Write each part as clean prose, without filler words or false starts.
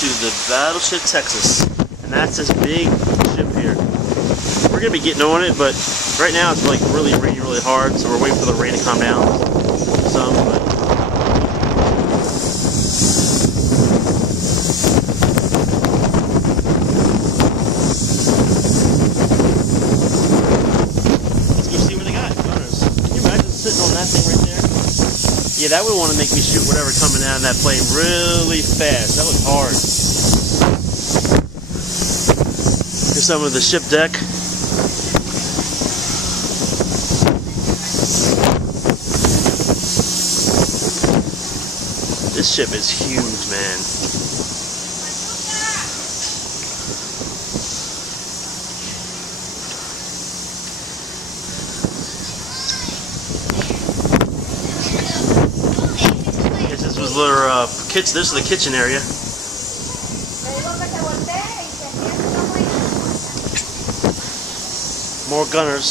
to the Battleship, Texas, and that's this big ship here. We're gonna be getting on it, but right now it's like really raining really hard, so we're waiting for the rain to calm down some. But let's go see what they got. Gunners. Can you imagine sitting on that thing right there? Yeah, that would want to make me shoot whatever coming out of that plane really fast. That was hard. Here's some of the ship deck. This ship is huge, man. This was their kitchen. This is the kitchen area. More gunners.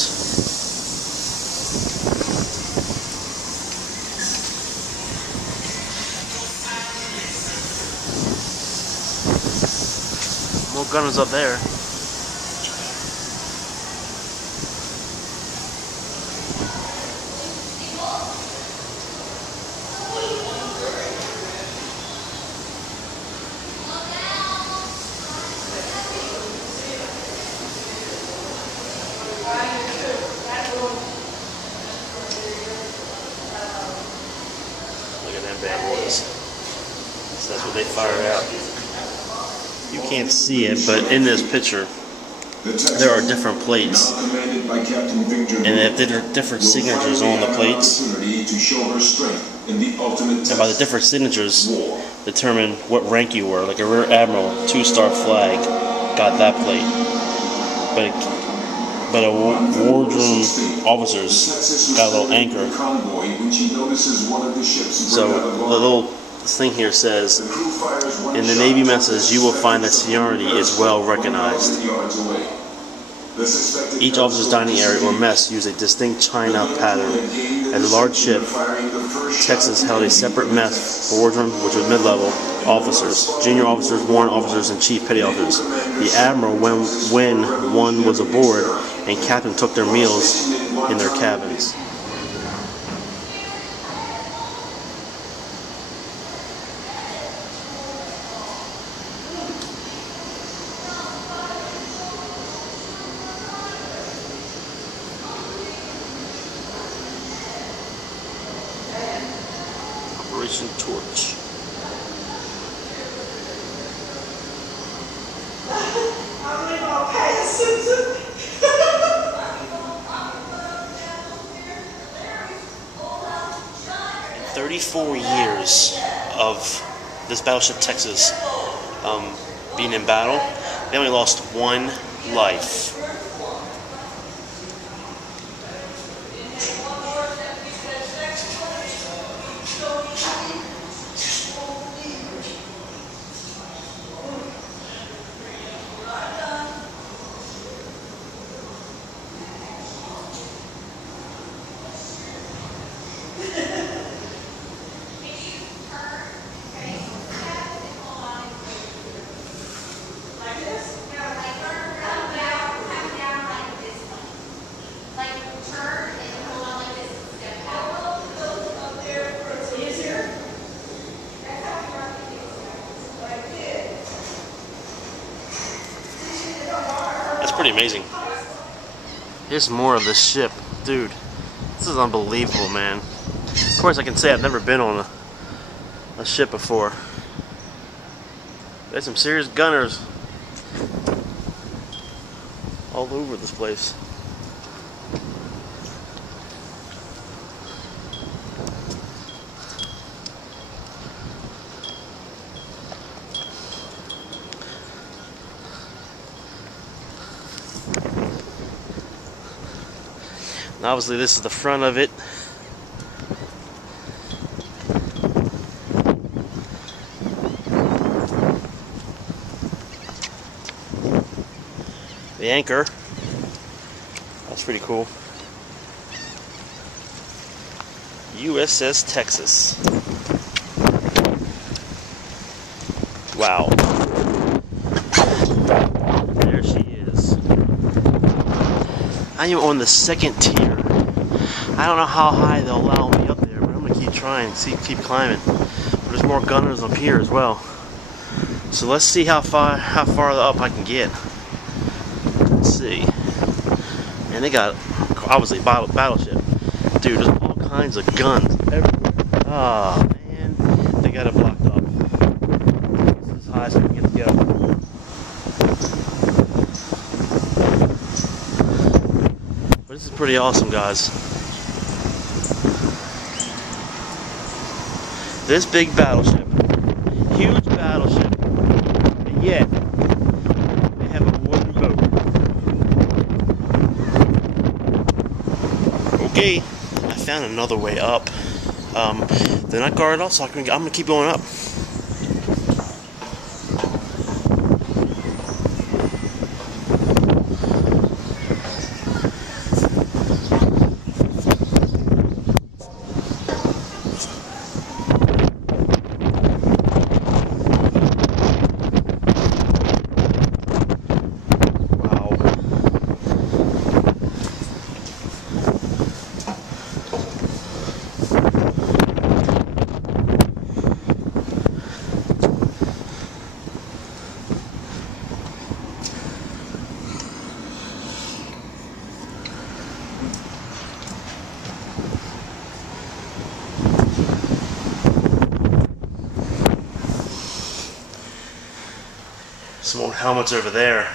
More gunners up there. Look at them bad boys. So that's what they fired out. You can't see it, but in this picture, there are different plates. And they have different signatures on the plates. And by the different signatures, determine what rank you were. Like a Rear Admiral, 2-star flag, got that plate. But a wardroom officers got a little anchor. So the little thing here says, in the Navy messes you will find that seniority is well recognized. Each officer's dining area or mess used a distinct china pattern. As a large ship, Texas held a separate mess for wardroom, which was mid-level officers, junior officers, warrant officers, and chief petty officers. The admiral, when one was aboard, and captain took their meals in their cabins. Operation Torch. I'm gonna pay Susan. 34 years of this Battleship Texas being in battle. They only lost one life. That's pretty amazing. Here's more of this ship. Dude, this is unbelievable, man. Of course, I can say I've never been on a ship before. There's some serious gunners all over this place. And obviously this is the front of it. The anchor. That's pretty cool. USS Texas. Wow. I am on the second tier. I don't know how high they'll allow me up there, but I'm gonna keep trying, keep climbing. But there's more gunners up here as well. So let's see how far up I can get. Let's see. And they got obviously Battleship. Dude, there's all kinds of guns everywhere. Oh man, they got it blocked off. This is as high as I can get to go. But this is pretty awesome, guys. This big battleship, huge battleship, and yet they have a wooden boat. Okay, I found another way up. They're not guarded off, so I'm gonna keep going up. Some more helmets over there.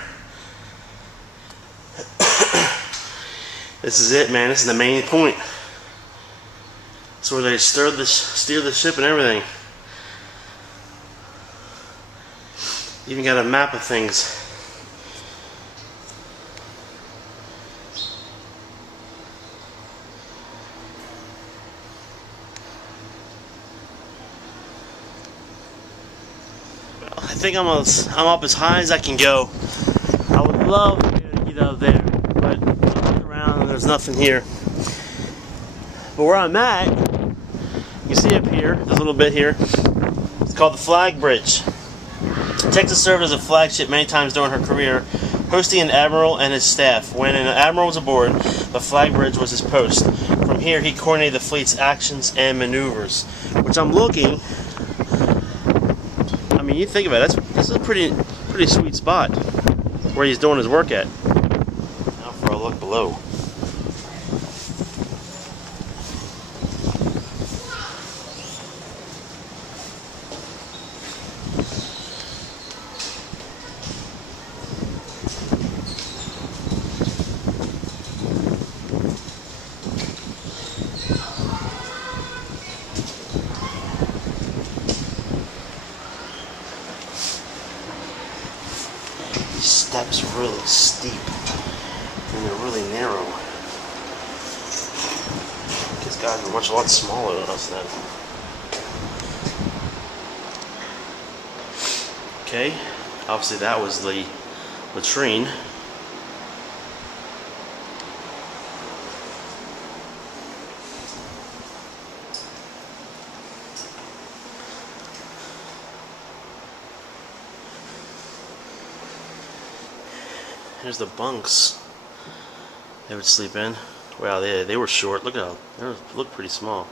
This is it, man. This is the main point. It's where they steer the ship and everything. Even got a map of things. I think I'm up as high as I can go. I would love to get out of there, but I look around and there's nothing here. But where I'm at, you see up here, there's a little bit here. It's called the Flag Bridge. Texas served as a flagship many times during her career, hosting an admiral and his staff. When an admiral was aboard, the Flag Bridge was his post. From here, he coordinated the fleet's actions and maneuvers. Which I'm looking. I mean, you think about it, this is a pretty sweet spot where he's doing his work at. Now for a look below. Steps really steep and they're really narrow. These guys are a lot smaller than us then. Okay, obviously that was the latrine. Here's the bunks they would sleep in. Wow, they were short. Look how they look pretty small.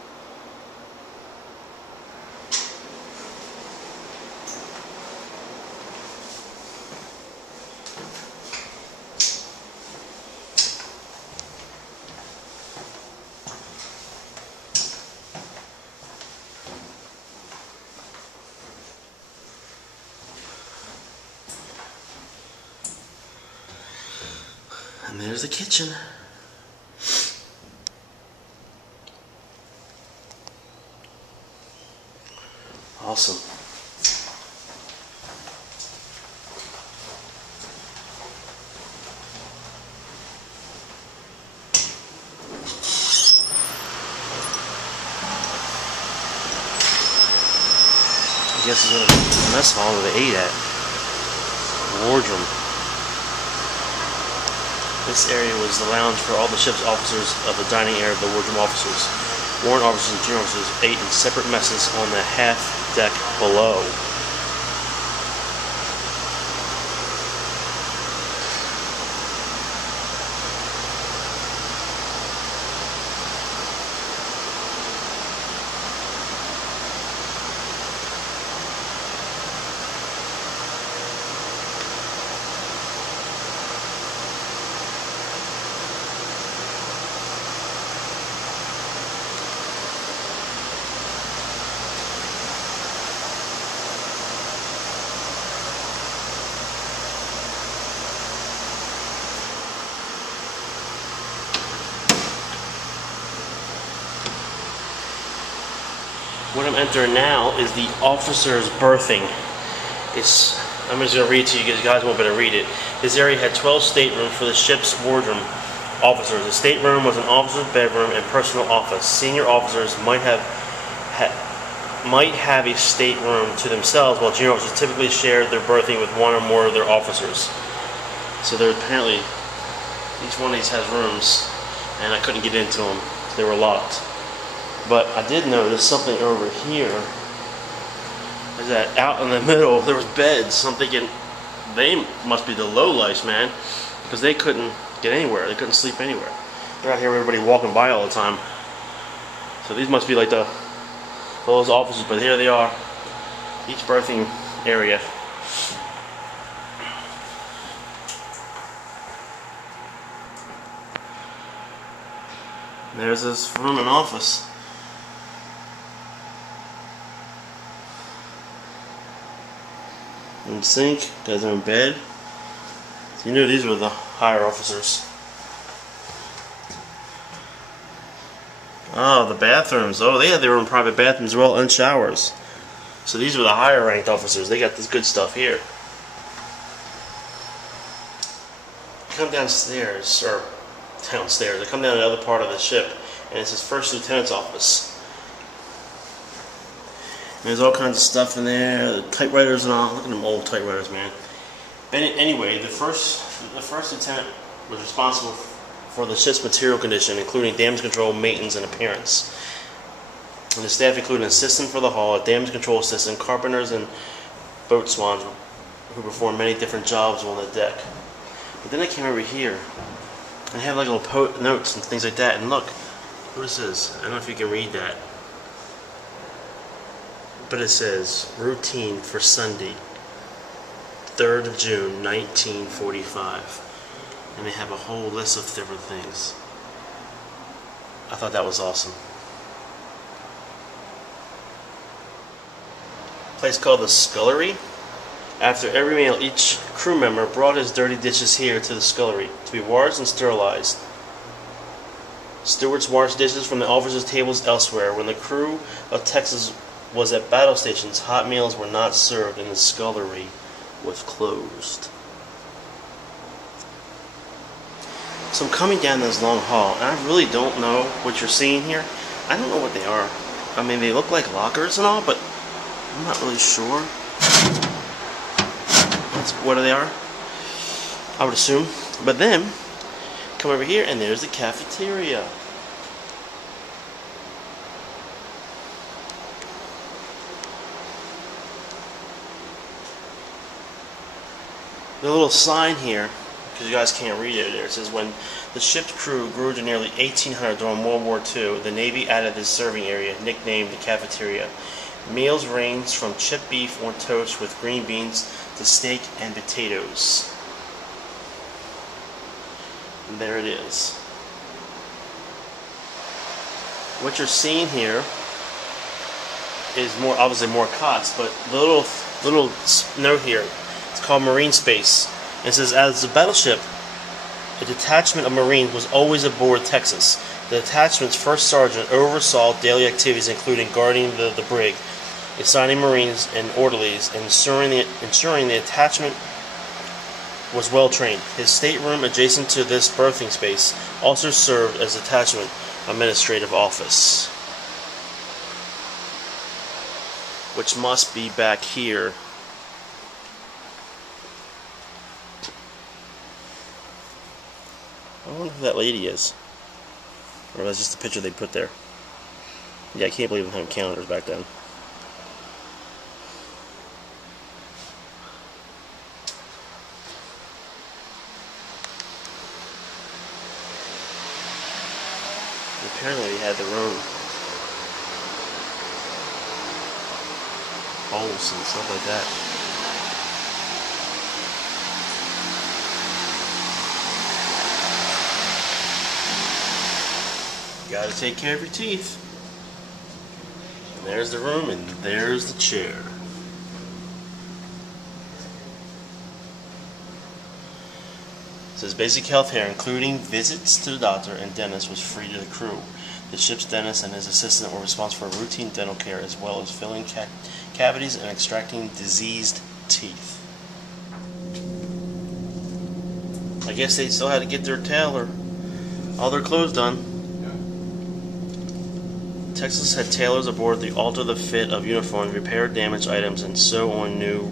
And there's the kitchen. Awesome. I guess it's a mess hall where they ate at. Wardroom. This area was the lounge for all the ship's officers of the dining area of the wardroom officers. Warrant officers and junior officers ate in separate messes on the half deck below. What I'm entering now is the officer's berthing. I'm just going to read to you because you guys won't be able to read it. This area had 12 staterooms for the ship's wardroom officers. A stateroom was an officer's bedroom and personal office. Senior officers might have a stateroom to themselves, while junior officers typically shared their berthing with one or more of their officers. So there apparently, each one of these has rooms, and I couldn't get into them. They were locked. But I did notice something over here. Is that out in the middle there was beds. So I'm thinking they must be the lowlifes, man, because they couldn't get anywhere. They couldn't sleep anywhere. They're out here with everybody walking by all the time. So these must be like those officers. But here they are, each berthing area. There's this room and office. And sink, guys are in bed. So you knew these were the higher officers. Oh, the bathrooms. Oh, they had their own private bathrooms as well, and showers. So these were the higher ranked officers. They got this good stuff here. Come downstairs, or downstairs. I come down to the other part of the ship, and it's his first lieutenant's office. And there's all kinds of stuff in there, the typewriters and all. Look at them old typewriters, man. But anyway, the first lieutenant was responsible for the ship's material condition, including damage control, maintenance, and appearance. And the staff included an assistant for the hull, a damage control assistant, carpenters, and boatswains who performed many different jobs on the deck. But then I came over here, and I have like little notes and things like that. And look, what it says. I don't know if you can read that. But it says, routine for Sunday, 3rd of June, 1945. And they have a whole list of different things. I thought that was awesome. A place called the Scullery. After every meal, each crew member brought his dirty dishes here to the scullery to be washed and sterilized. Stewards washed dishes from the officers' tables elsewhere. When the crew of Texas was at battle stations, hot meals were not served and the scullery was closed. So I'm coming down this long hall, and I really don't know what you're seeing here. I don't know what they are. I mean, they look like lockers and all, but I'm not really sure what they are. I would assume. But then, come over here, and there's the cafeteria. The little sign here, because you guys can't read it there, it says, when the ship's crew grew to nearly 1,800 during World War II, the Navy added this serving area, nicknamed the cafeteria. Meals ranged from chipped beef or toast with green beans to steak and potatoes. And there it is. What you're seeing here is obviously more cots, but the little note here, it's called Marine Space. And it says, as a battleship, a detachment of Marines was always aboard Texas. The detachment's first sergeant oversaw daily activities including guarding the brig, assigning Marines and orderlies, and ensuring the attachment was well trained. His stateroom adjacent to this berthing space also served as attachment administrative office, which must be back here. I wonder who that lady is. Or that's just a picture they put there. Yeah, I can't believe they had calendars back then. Apparently they had their own bowls and stuff like that. You gotta take care of your teeth. And there's the room, and there's the chair. It says basic health care, including visits to the doctor and dentist, was free to the crew. The ship's dentist and his assistant were responsible for routine dental care as well as filling cavities and extracting diseased teeth. I guess they still had to get their tail or all their clothes done. Texas had tailors aboard to alter the fit of uniforms, repair damaged items, and sew on new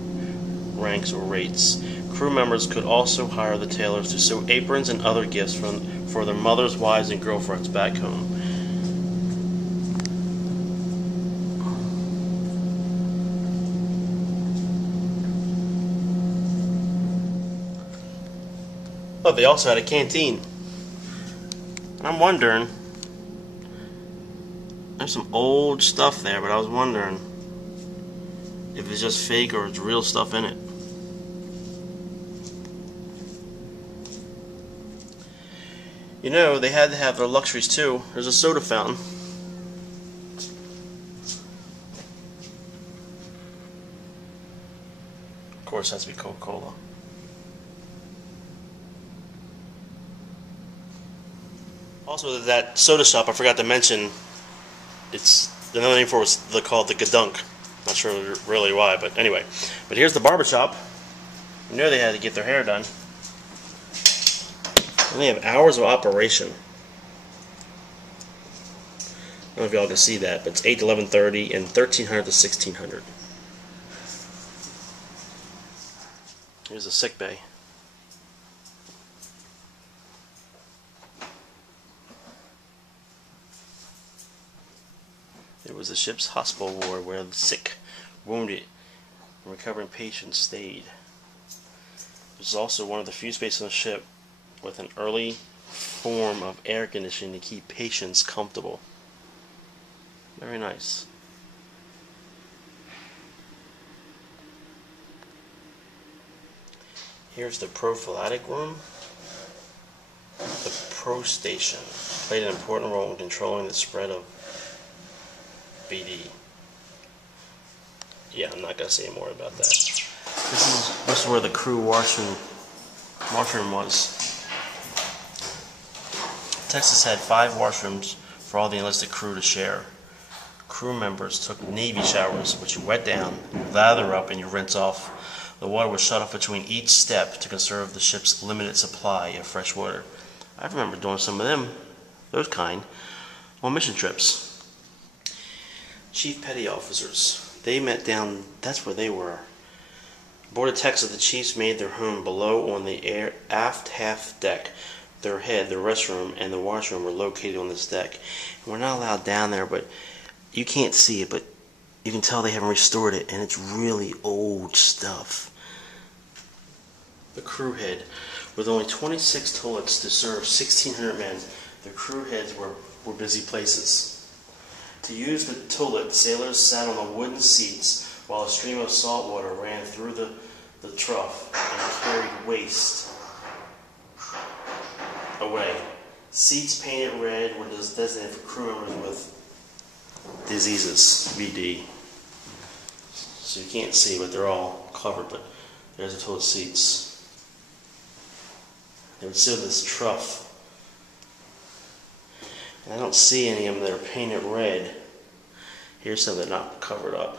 ranks or rates. Crew members could also hire the tailors to sew aprons and other gifts for their mothers, wives, and girlfriends back home. Oh, they also had a canteen. I'm wondering, there's some old stuff there, but I was wondering if it's just fake or it's real stuff in it. You know, they had to have their luxuries too. There's a soda fountain. Of course, it has to be Coca-Cola. Also, that soda shop, I forgot to mention, it's another name for it was called the Gadunk. Not sure really why, but anyway. But here's the barbershop. You know they had to get their hair done. And they have hours of operation. I don't know if y'all can see that, but it's 8 to 11:30 and 1300 to 1600. Here's the sick bay. It was the ship's hospital ward where the sick, wounded, and recovering patients stayed. It was also one of the few spaces on the ship with an early form of air conditioning to keep patients comfortable. Very nice. Here's the prophylactic room. The Pro Station played an important role in controlling the spread of BD. Yeah, I'm not gonna say more about that. This is where the crew washroom was. Texas had 5 washrooms for all the enlisted crew to share. Crew members took Navy showers, which you wet down, lather up, and you rinse off. The water was shut off between each step to conserve the ship's limited supply of fresh water. I remember doing some of them, those kind, on mission trips. Chief Petty Officers. They met down, that's where they were. Aboard the Texas, the chiefs made their home below on the aft half deck. Their head, the restroom, and the washroom were located on this deck. And we're not allowed down there, but you can't see it, but you can tell they haven't restored it, and it's really old stuff. The crew head. With only 26 toilets to serve 1,600 men, the crew heads were busy places. To use the toilet, sailors sat on the wooden seats while a stream of salt water ran through the trough and carried waste away. Seats painted red were designated for crew members with diseases, VD. So you can't see, but they're all covered, but there's the toilet seats. They would sit in this trough. And I don't see any of them that are painted red. Here's some that are not covered up.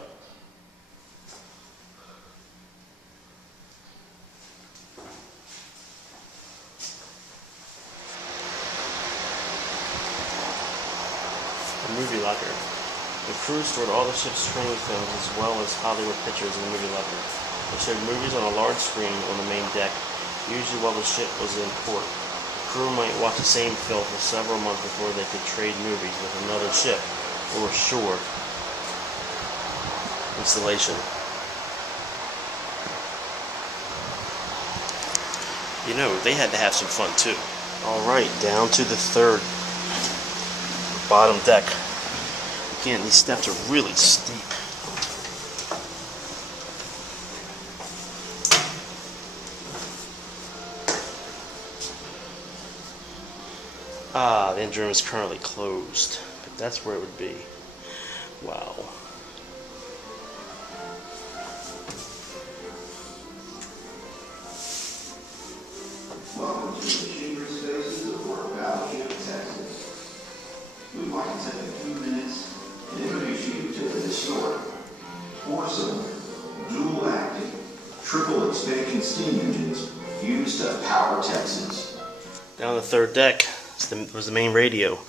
A movie locker. The crew stored all the ship's training films as well as Hollywood pictures in the movie locker. They showed movies on a large screen on the main deck, usually while the ship was in port. The crew might watch the same film for several months before they could trade movies with another ship or shore installation. You know, they had to have some fun too. Alright, down to the third bottom deck. Again, these steps are really steep. Ah, the engine room is currently closed, but that's where it would be. Wow. Welcome to the Chamber Spaces of Fort Battleship, Texas. We flights in a few minutes and introduce you to the historic four-cylinder, dual-acting, triple-expansion steam engines used to power Texas. Down on the third deck was the main radio.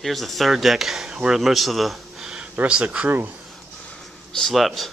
Here's the third deck where most of the rest of the crew slept.